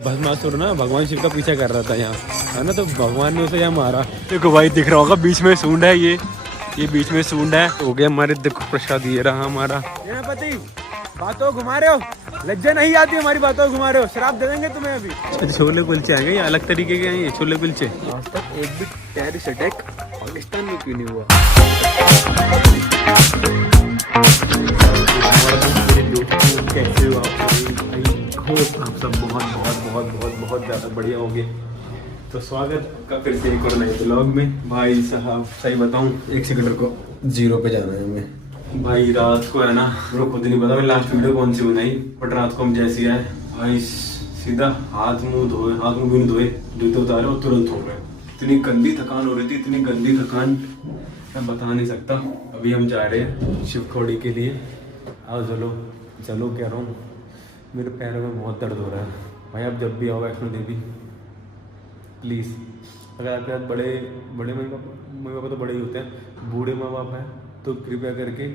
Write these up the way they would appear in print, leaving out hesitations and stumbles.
भस्मासुर ना भगवान शिव का पीछा कर रहा था यहाँ, है ना, तो भगवान ने उसे यहाँ मारा। देखो भाई दिख रहा होगा बीच में सूंड है, ये बीच में सूंड है। हो गया हमारे, देखो प्रसाद ये रहा हमारा। सेनापति बातों घुमा रहे हो, लज्जा नहीं आती हमारी बातों घुमा रहे हो, शराब दे देंगे तुम्हें अभी। छोले कुलचे आएंगे, ये अलग तरीके के हैं ये छोले कुलचे। आज तक एक भी टेररिस्ट अटैक पाकिस्तान में क्यों नहीं हुआ? कैसे हो आप सब? बहुत बहुत बहुत बहुत बहुत ज़्यादा बढ़िया होंगे। तो स्वागत का फिर से एक और नए ब्लॉग में। भाई साहब सही बताऊं, एक सेकंड को 0 पे जाना है हमें। भाई रात को है ना, मेरे को खुद नहीं पता मैं लास्ट वीडियो कौन सी बनाई, बट रात को हम जैसी आए भाई सीधा हाथ मुंह भी नहीं धोए, जूते उतारे और तुरंत हो गए। इतनी गंदी थकान हो रही थी, इतनी गंदी थकान मैं बता नहीं सकता। अभी हम जा रहे हैं शिवखोड़ी के लिए। आओ चलो कह रहा हूँ, मेरे पैरों में बहुत दर्द हो रहा है। भाई आप जब भी आओ वैष्णो देवी प्लीज़, अगर आपके साथ बड़े मम्मी पापा तो बड़े ही होते हैं, बूढ़े माँ बाप हैं तो कृपया करके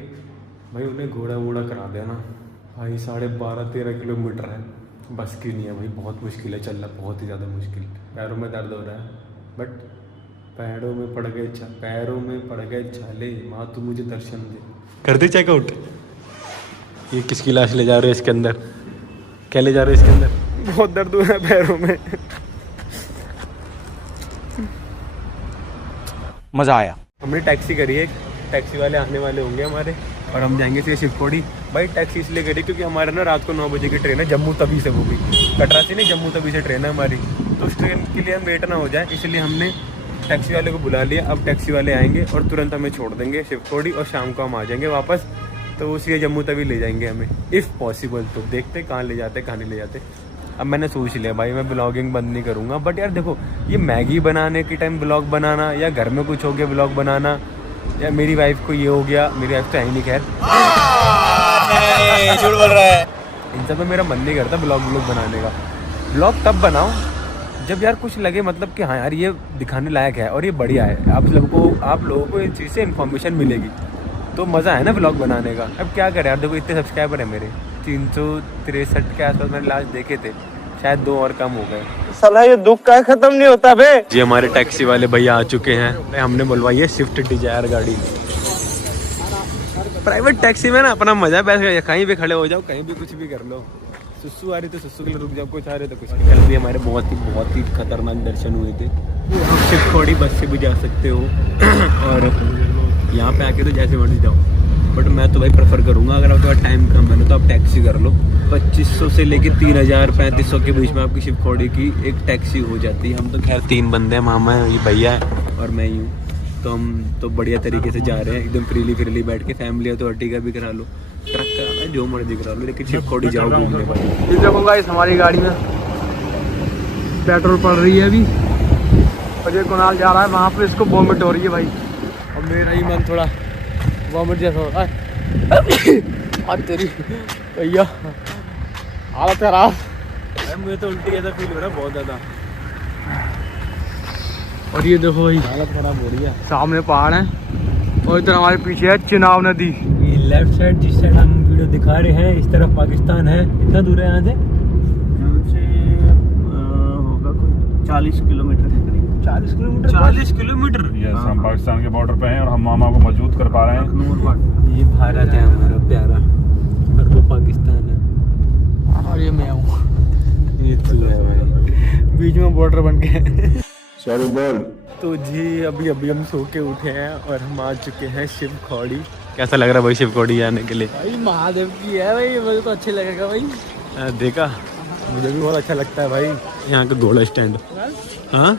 भाई उन्हें घोड़ा करा देना। भाई 12.5-13 किलोमीटर है, बस की नहीं है भाई, बहुत मुश्किल है चलना, बहुत ही ज़्यादा मुश्किल। पैरों में दर्द हो रहा है, बट पैरों में पड़ गए छाले। माँ तू मुझे दर्शन दे। कर दे चेकआउट। ये किसकी लाश ले जा रहे हो इसके अंदर? क्या ले जा रहे हो इसके अंदर? बहुत दर्द हो रहा है पैरों में। मजा आया। हमने टैक्सी करी है, टैक्सी वाले आने वाले होंगे हमारे, और हम जाएंगे फिर शिवखोड़ी। भाई टैक्सी इसलिए करी क्योंकि हमारा ना रात को 9 बजे की ट्रेन है जम्मू तवी से, वो भी कटरा से नहीं, जम्मू तवी से ट्रेन है हमारी। तो उस ट्रेन के लिए हम वेट ना हो जाए, इसलिए हमने टैक्सी वाले को बुला लिया। अब टैक्सी वाले आएंगे और तुरंत हमें छोड़ देंगे शिवखोड़ी, और शाम को हम आ जाएंगे वापस। तो उसी जम्मू तवी ले जाएंगे हमें, इफ़ पॉसिबल। तो देखते कहाँ ले जाते कहाँ नहीं ले जाते। अब मैंने सोच लिया भाई मैं ब्लॉगिंग बंद नहीं करूँगा, बट यार देखो ये मैगी बनाने के टाइम ब्लॉग बनाना, या घर में कुछ हो गया ब्लॉग बनाना, या मेरी वाइफ को ये हो गया, मेरी वाइफ तो है ही नहीं खैर, झूठ बोल रहा है। इन सब में मेरा मन नहीं करता ब्लॉग बनाने का। ब्लॉग तब बनाओ जब यार कुछ लगे, मतलब कि हाँ यार ये दिखाने लायक है और ये बढ़िया है, आप लोगों को इस चीज़ से इन्फॉर्मेशन मिलेगी, तो मज़ा है ना ब्लॉग बनाने का। अब क्या करें यार, देखो इतने सब्सक्राइबर है मेरे, 363 के आसपास मैंने लास्ट देखे थे, शायद 2 और कम हो गए। साला ये दुख का खत्म नहीं होता बे। जी हमारे टैक्सी वाले भैया आ चुके हैं, हमने बुलवाई है स्विफ्ट डिजायर गाड़ी। प्राइवेट टैक्सी में ना अपना मजा है, बैठ गया कहीं भी खड़े हो जाओ, कहीं भी कुछ भी कर लो। सुसु आ रही तो सुसु के लिए रुक जाओ, कुछ आ रहे तो कुछ। कल भी हमारे बहुत ही खतरनाक दर्शन हुए थे। आप शिवखोड़ी बस से भी जा सकते हो और यहाँ पे आके तो जैसे मर्जी जाओ, बट मैं तो भाई प्रेफर करूँगा अगर आपके पास टाइम कम है ना तो आप टैक्सी कर लो। 2500 से लेके 3000-3500 के बीच में आपकी शिवखोड़ी की एक टैक्सी हो जाती है। हम तो खैर 3 बंदे हैं, मामा है, ये भैया है और मैं ही हूँ, तो हम तो बढ़िया तरीके से जा रहे हैं, एकदम फ्रीली बैठ के। फैमिली है तो अर्टिगा भी करा लो, ट्रक कराना है, जो मर्जी करा लो, लेकिन शिवखोड़ी जाओ घूमने वाली। देखो गाइस हमारी गाड़ी में पेट्रोल पड़ रही है अभी, और ये कुणाल जा रहा है वहाँ पे, इसको वॉमिट हो रही है भाई, और मेरा ही मन थोड़ा वॉमिट जैसा हो रहा है। और तेरी भैया हालत खराब, मुझे तो उल्टी ऐसा फील हो रहा है बहुत ज़्यादा। और ये देखो भाई हालत खराब हो रही है, सामने पहाड़ है और इधर हमारे पीछे है चिनाब नदी। ये लेफ्ट साइड जिस साइड हम वीडियो दिखा रहे हैं, इस तरफ पाकिस्तान है। कितना दूर है यहाँ से? होगा कोई 40 किलोमीटर के करीब। 40 किलोमीटर। यस, हम पाकिस्तान के बॉर्डर पे हैं और हम मामा को मजबूत कर पा रहे हैं। ये भारत है हमारा प्यारा, और वो पाकिस्तान है, और ये मैं हूँ, ये तू है भाई, बीच में बॉर्डर बन के। तो जी अभी हम सो के उठे हैं और हम आ चुके हैं शिवखोड़ी। कैसा लग रहा है भाई शिवखोड़ी आने के लिए? भाई महादेव की है भाई, मुझे तो अच्छे लगेगा भाई। देखा, मुझे भी बहुत अच्छा लगता है भाई यहाँ का घोड़ा स्टैंड। हाँ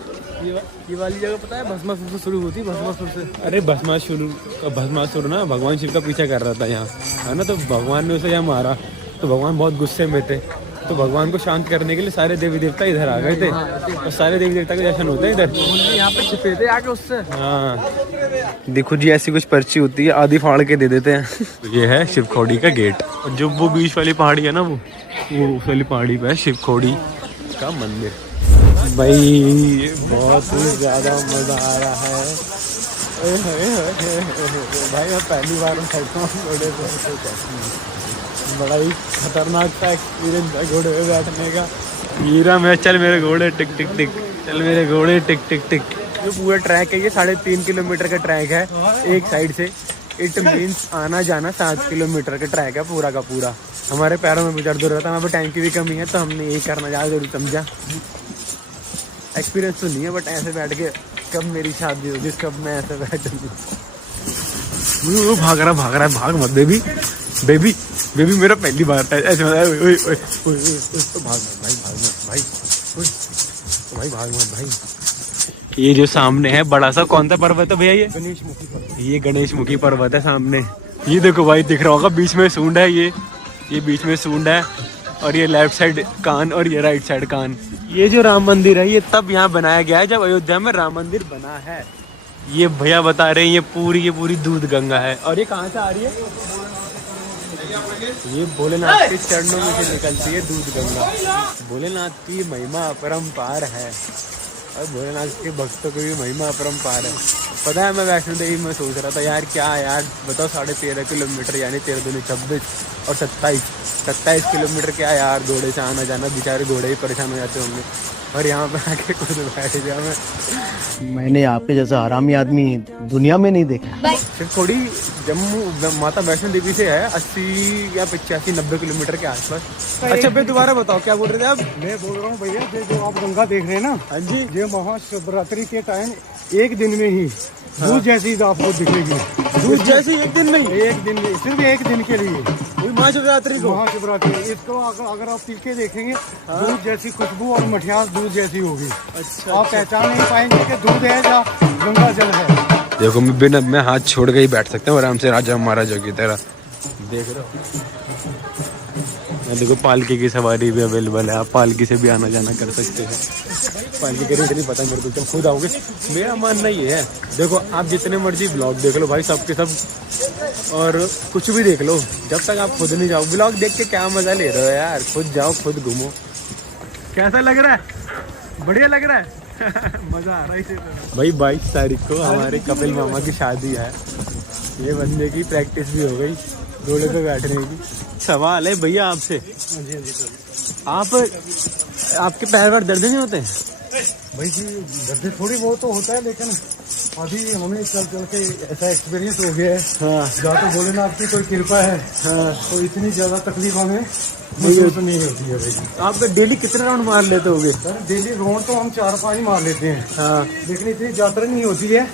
ये वाली जगह पता है भस्मासुर से शुरू होती है, भस्मासुर से। अरे भस्मासुर ना भगवान शिव का पीछा कर रहा था यहाँ, है ना, तो भगवान ने उसे यहाँ मारा, तो भगवान बहुत गुस्से में थे, तो भगवान को शांत करने के लिए सारे देवी देवता इधर आ गए थे, और सारे देवी देवता के दर्शन होते हैं इधर, यहाँ पे छिपे थे आके उससे। हाँ देखो जी ऐसी कुछ पर्ची होती है, आधी फाड़ के दे देते हैं। ये है शिवखोड़ी का गेट, और जो वो बीच वाली पहाड़ी है ना, वो उस वाली पहाड़ी पे है शिवखोड़ी का मंदिर। भाई बहुत ही ज़्यादा मज़ा आ रहा है भाई, मैं पहली बार घोड़े पे, बड़ा ही खतरनाक सा एक्सपीरियंस है घोड़े पे बैठने का। हीरा में चल मेरे घोड़े टिक टिक टिक, चल मेरे घोड़े टिक टिक टिक। जो पूरा ट्रैक है ये 3.5 किलोमीटर का ट्रैक है एक साइड से। इट मीन्स आना जाना 7 किलोमीटर का ट्रैक है पूरा का पूरा। हमारे पैरों में भी दर्द हो रहा था, वहाँ पर टाइम की भी कमी है तो हमने यही करना ज़्यादा जरूरी समझा। एक्सपीरियंस तो नहीं है बट ऐसे बैठ के कब मेरी शादी होगी, कब मैं ऐसे बैठूंगी। भाग रहा है, भाग मत बेबी, बेबी बेबी मेरा पहली बार है ऐसे। भाग मत भाई। ये जो सामने है बड़ा सा कौन सा पर्वत है भैया? ये गणेश मुखी पर्वत है सामने। ये देखो भाई, दिख रहा होगा बीच में सूंड है। ये बीच में सूंड है और ये लेफ्ट साइड कान और ये राइट साइड कान। ये जो राम मंदिर है ये तब यहाँ बनाया गया है जब अयोध्या में राम मंदिर बना है। ये भैया बता रहे हैं ये पूरी दूध गंगा है। और ये कहाँ से आ रही है? ये भोलेनाथ के चरणों में से निकलती है दूध गंगा। भोलेनाथ की महिमा अपरंपार है और भोलेनाथ के भक्तों की भी महिमा अपरंपार है। पता है मैं वैष्णो देवी में सोच रहा था यार, क्या यार बताओ 13.5 किलोमीटर यानी 13 दूनी 26 और 27 किलोमीटर क्या यार, घोड़े से आना जाना। बेचारे घोड़े ही परेशान हो जाते होंगे और यहाँ पे आके खुद बैठ गया मैं। मैंने आपके जैसा हरामी आदमी दुनिया में नहीं देखा। सिर्फ थोड़ी जम्मू माता वैष्णो देवी से है 80 या 85-90 किलोमीटर के आसपास। अच्छा भाई दोबारा बताओ क्या बोल रहे थे आप? मैं बोल रहा हूँ भैया जो आप गंगा देख रहे हैं ना, हाँ जी, ये महाशिवरात्रि के टाइम एक दिन में ही दूध जैसी आपको दिखेगी। दूध जैसी एक दिन में ही? एक दिन में, सिर्फ एक दिन के लिए महाशिवरात्रि को। महाशिवरात्रि इसको अगर आप पी के देखेंगे दूध जैसी खुशबू और मठियास दूध जैसी होगी। अच्छा, आप पहचान नहीं पाएंगे कि दूध है या गंगा जल है। देखो मैं बिना मैं हाथ छोड़ के ही बैठ सकता हूँ आराम से राजा महाराजा की तरह। देख रहे हो देखो पालकी की सवारी भी अवेलेबल है, आप पालकी से भी आना जाना कर सकते हैं। पालकी का रेट नहीं पता मेरे को, जब खुद आओगे। मेरा मानना ये है, देखो आप जितने मर्जी ब्लॉग देख लो भाई सब के सब, और कुछ भी देख लो, जब तक आप खुद नहीं जाओ ब्लॉग देख के क्या मजा ले रहे हो यार। खुद जाओ खुद घूमो। कैसा लग रहा है? बढ़िया लग रहा है मजा आ रहा है इसे भाई। 22 तारीख को हमारे कपिल मामा की शादी है। ये बंदे की प्रैक्टिस भी हो गई घोड़े पे बैठने की। सवाल है भैया आपसे, आप आपके पैर पर दर्द नहीं होते? भाई जी दर्द थोड़ी बहुत तो होता है, लेकिन अभी हमें चल के ऐसा एक्सपीरियंस हो गया है। हाँ जहाँ तो भोलेनाथ की कोई कृपा है, हाँ, तो इतनी ज्यादा तकलीफ हमें महसूस नहीं होती है भाई। आप डेली कितने राउंड मार लेते होगे? सर डेली राउंड तो हम 4-5 मार लेते हैं। हाँ लेकिन इतनी यात्रा नहीं होती है,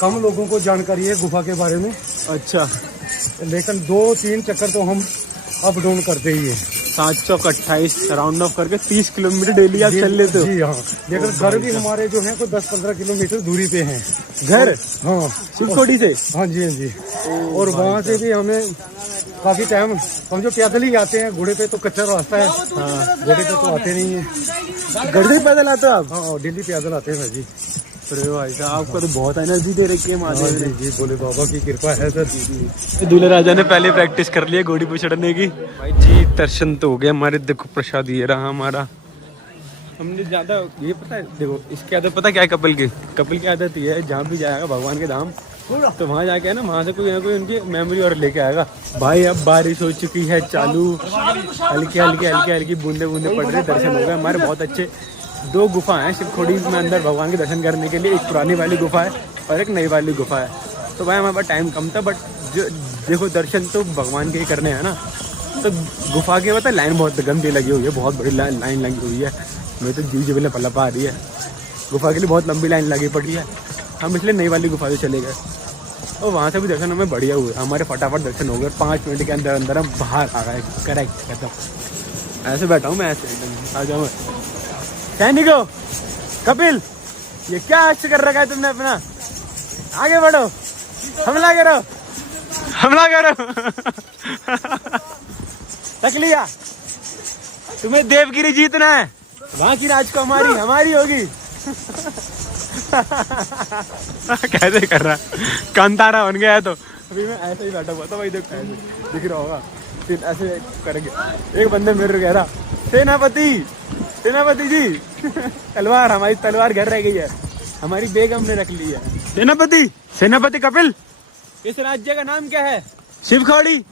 कम लोगों को जानकारी है गुफा के बारे में। अच्छा, लेकिन 2-3 चक्कर तो हम अप डाउन करते ही है। 728 राउंड ऑफ करके 30 किलोमीटर डेली आप चल लेते हो? जी हाँ, लेकिन घर भी हमारे जो है कोई 10-15 किलोमीटर दूरी पे हैं घर। हाँ शिवखोड़ी से? हाँ जी हाँ जी। और वहाँ से भी हमें काफी टाइम समझो पैदल ही आते हैं। घोड़े पे तो कच्चा रास्ता है, हाँ घोड़े पे तो आते नहीं है। घर से पैदल आते हो आप? हाँ डेली पैदल आते हैं भाई जी। अरे भाई साहब आपको तो बहुत एनर्जी दे रखी है महादेव ने। जी भोले बाबा की कृपा है सर। दूल्हे राजा ने पहले प्रैक्टिस कर लिया घोड़ी पे चढ़ने की। भाई जी दर्शन तो हो गए हमारे। देखो प्रसाद ये रहा हमारा। हमने ज्यादा ये पता है, देखो इसकी आदत पता क्या है कपिल की आदत ये है, जहाँ भी जाएगा भगवान के धाम तो वहाँ जाके है ना, वहाँ से कोई ना कोई उनकी मेमोरी और लेके आएगा। भाई अब बारिश हो चुकी है चालू, हल्की बूंदे पड़ रही। दर्शन हो गए हमारे बहुत अच्छे। 2 गुफा हैं शिवखोड़ी में अंदर भगवान के दर्शन करने के लिए। एक पुरानी वाली गुफा है और एक नई वाली गुफा है। तो भाई हमारे पास टाइम कम था, बट जो देखो दर्शन तो भगवान के ही करने हैं ना। तो गुफा के मतलब लाइन बहुत गंदी लगी हुई है, बहुत बड़ी लाइन लगी हुई है। मैं तो जी जब पलप आ रही है। गुफा के लिए बहुत लंबी लाइन लगी पड़ी है। हम इसलिए नई वाली गुफा से चले गए और वहाँ से भी दर्शन हमें बढ़िया हुए। हमारे फटाफट दर्शन हो गए। 5 मिनट के अंदर हम बाहर आ गए। करेक्ट खत्म। ऐसे बैठा हूँ मैं, ऐसे आ जाऊँ मैं। सैनिको कपिल ये क्या आश्चर्य कर रखा है तुमने अपना? आगे बढ़ो, हमला करो तक लिया। तुम्हें देवगिरी जीतना है, वहां की राजकुमारी हमारी होगी कैसे कर रहा कांतारा बन गया है। तो अभी मैं ऐसे ही बैठा हुआ था भाई, देखो ऐसे दिख रहा होगा। फिर ऐसे करेंगे। एक बंदे मेरे को कह रहा सेनापति जी तलवार, हमारी तलवार घर रह गई है, हमारी बेगम ने रख ली है। सेनापति कपिल इस राज्य का नाम क्या है? शिवखोड़ी।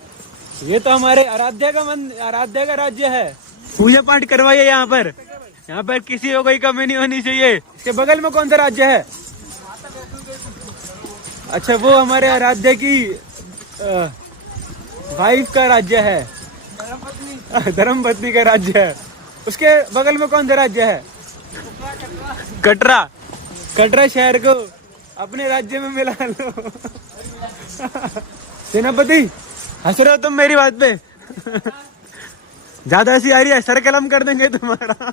ये तो हमारे आराध्या का राज्य है। पूजा पाठ करवाइए यहाँ पर। यहाँ पर किसी को कोई कमी नहीं होनी चाहिए। इसके बगल में कौन सा राज्य है? अच्छा, वो हमारे राज्य की वाइफ का राज्य है, धर्मपत्नी का राज्य है। उसके बगल में कौन सा राज्य है? कटरा। कटरा शहर को अपने राज्य में मिला लो। सेनापति, हंस रहे हो तुम मेरी बात पे? ज्यादा हंसी आ रही है, सर कलम कर देंगे तुम्हारा।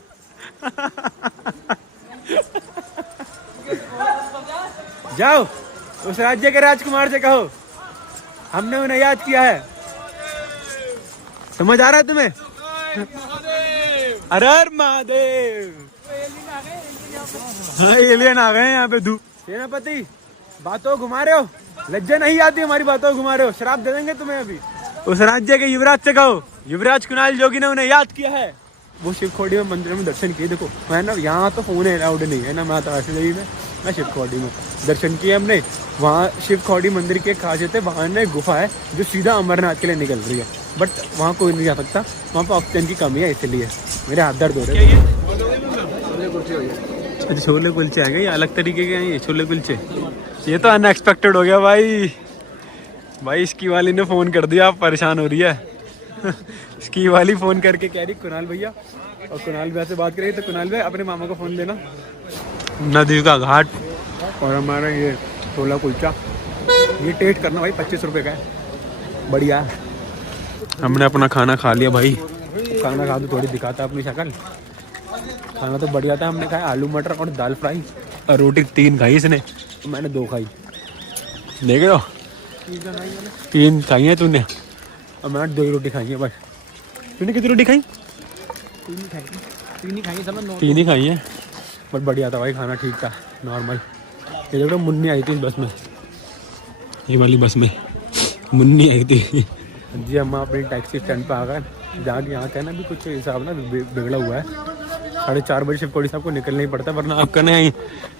जाओ उस राज्य के राजकुमार से कहो हमने उन्हें याद किया है। समझ आ रहा है तुम्हें? हर हर महादेव। हाँ, एलियन आ गए यहाँ पे। सेनापति, बातों घुमा रहे हो, लज्जा नहीं आती हमारी बातों घुमा रहे हो, श्राप दे देंगे तुम्हें अभी। उस राज्य के युवराज से कहो युवराज कुणाल जोगी ने उन्हें याद किया है। वो शिवखोड़ी में मंदिर में दर्शन किए। देखो मैं ना, यहाँ तो फोन अलाउड नहीं है ना, मैं तो ऐसे में मैं शिवखोड़ी में दर्शन किए हमने। वहाँ शिवखोड़ी मंदिर की एक खासियत है, वहाँ में गुफा है जो सीधा अमरनाथ के लिए निकल रही है, बट वहाँ कोई नहीं जा सकता, वहाँ पर ऑक्सीजन की कमी है, इसलिए मेरे हाथ दर्द हो रहे हैं। छोले कुलचे आ गए, अलग तरीके के हैं ये छोले कुलचे। ये तो अनएक्सपेक्टेड हो गया भाई। इसकी वाली ने फोन कर दिया, आप परेशान हो रही है। इसकी वाली फोन करके कह रही कुणाल भैया, और कुणाल भैया से बात करी तो कुणाल भैया अपने मामा को फोन देना। नदी का घाट और हमारा ये छोला कुलचा, ये टेस्ट करना भाई, 25 रुपए का है, बढ़िया है। हमने अपना खाना खा लिया भाई। खाना खा तो थोड़ी दिखाता अपनी शक्ल। खाना तो बढ़िया था, हमने खाया आलू मटर और दाल फ्राई, और रोटी 3 खाई इसने, तो मैंने 2 खाई। देख रहे हो, 3 खाई है तूने, और मैंने 2 ही रोटी खाई है बस। तूने कितनी रोटी खाई? 3 ही खाई है, बट बढ़िया था भाई, खाना ठीक था, नॉर्मल। ये देखो मुन्नी आई थी इस बस में, ये वाली बस में मुन्नी आई थी जी। हम अपनी टैक्सी स्टैंड पे आ गए, जहाँ यहाँ का ना भी कुछ हिसाब ना बिगड़ा हुआ है। 4:30 बजे शिवखोड़ी साहब को निकलना ही पड़ता है, वरना आप कहना यहीं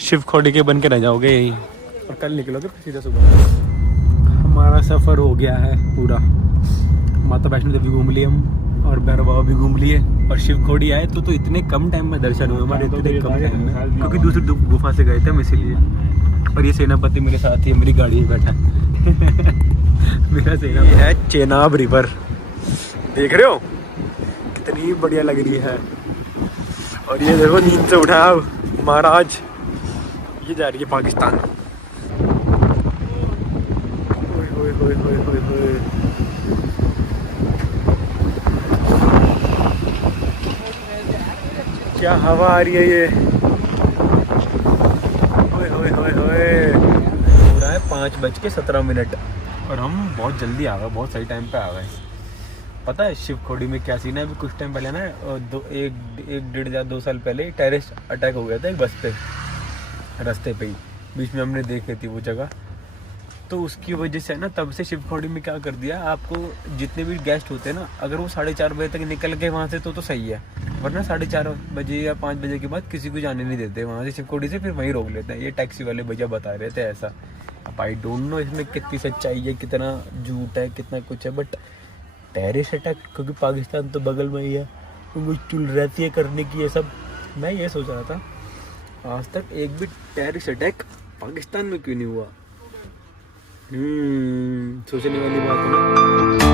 शिवखोड़ी के बन के रह जाओगे यहीं, और कल निकलोगे सीधा सुबह। हमारा सफ़र हो गया है पूरा। माता वैष्णो देवी घूम लिए हम, और भैरव बाबा भी घूम लिए, और शिवखोड़ी आए तो इतने कम टाइम में दर्शन हुए हमारे, इतने कम टाइम में, क्योंकि दूसरी गुफा से गए थे हम इसीलिए। और ये सेनापति मेरे साथ ही मेरी गाड़ी में बैठा है। मेरा सेनापति है चेनाब रिवर, देख रहे हो कितनी बढ़िया लग रही है। और ये देखो नींद से उठा महाराज, ये जा रही है पाकिस्तान। ओए ओए ओए ओए ओए ओए। क्या हवा आ रही है ये, ओए ओए ओए ओए। पूरा है 5:17, और हम बहुत जल्दी आ गए, बहुत सही टाइम पे आ गए। पता है शिवखोड़ी में क्या सीन है? अभी कुछ टाइम पहले ना, 1.5 या 2 साल पहले टेररिस्ट अटैक हो गया था एक बस पे, रास्ते पे ही, बीच में हमने देखी थी वो जगह। तो उसकी वजह से ना, तब से शिवखोड़ी में क्या कर दिया, आपको जितने भी गेस्ट होते हैं ना, अगर वो 4:30 बजे तक निकल गए वहाँ से तो सही है, वरना 4:30 बजे या 5 बजे के बाद किसी को जाने नहीं देते वहाँ से शिवखोड़ी से, फिर वहीं रोक लेते हैं। ये टैक्सी वाले भैया बता रहे थे ऐसा। अब आई डोंट नो इसमें कितनी सच्चाई है, कितना झूठ है, कितना कुछ है, बट टेररिस्ट अटैक, क्योंकि पाकिस्तान तो बगल में ही है, उनको चुल रहती है करने की ये सब। मैं ये सोच रहा था आज तक एक भी टेररिस्ट अटैक पाकिस्तान में क्यों नहीं हुआ। सोचने वाली बात है ना।